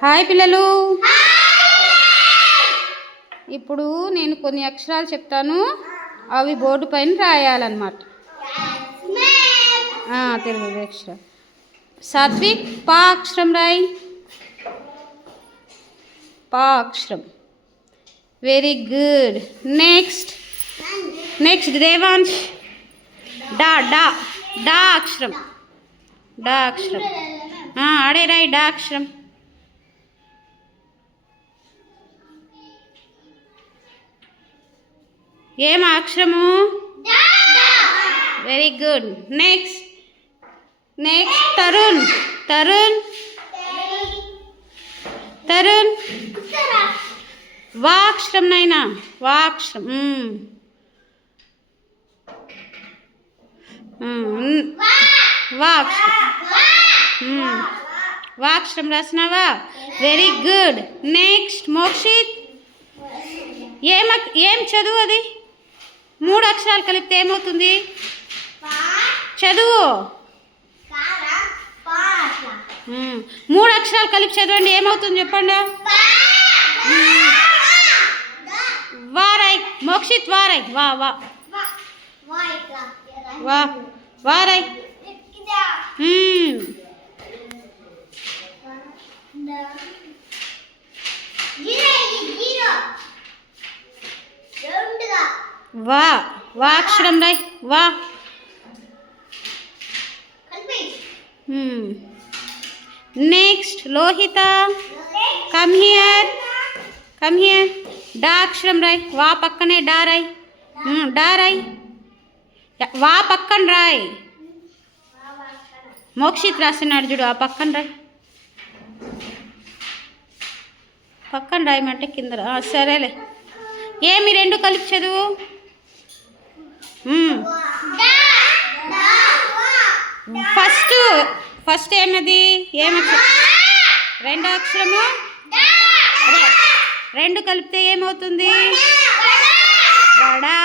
Hi పిల్లలు, ఇప్పుడు నేను కొన్ని అక్షరాలు చెప్తాను, అవి బోర్డు పైన రాయాలన్నమాట. తెలుగు అక్షరం. సాత్విక్ పా అక్షరం రాయి. పా అక్షరం. Very good. నెక్స్ట్ దేవాంశ్ డా డా డా అక్షరం. డా అక్షరం. ఆడే రాయి డా అక్షరం. ఏం అక్షరము? Very good. Next Tarun. Tarun వా అక్షరం నైనా. వా అక్షరం. వా అక్షరం. వా అక్షరం రాసినావా? Very good. నెక్స్ట్ మోక్షిత్. ఏం చదువు అది? 3 అక్షరాలు కలిపితే ఏమవుతుంది? చదువు. 3 అక్షరాలు కలిపి చదవండి, ఏమవుతుంది చెప్పండి. వారాయ్ మోక్షిత్. వారాయ్. వా వా వా వారాయ్. వా వా అక్షరం రాయ్. వా. నెక్స్ట్ లోహిత. Come here. డా అక్షరం రాయ్. వా పక్కనే డా రాయ్. డా రాయ్. వా పక్కన రాయ్. మోక్షిత్ రాసినాడు చూడు, ఆ పక్కన రాయ్. పక్కన రాయమంటే కింద. సరేలే. ఏమి 2 కలిపి చదువు. ఫస్ట్ ఏమది? రెండో అక్షరము. 2 కలిపితే ఏమవుతుంది? వడా.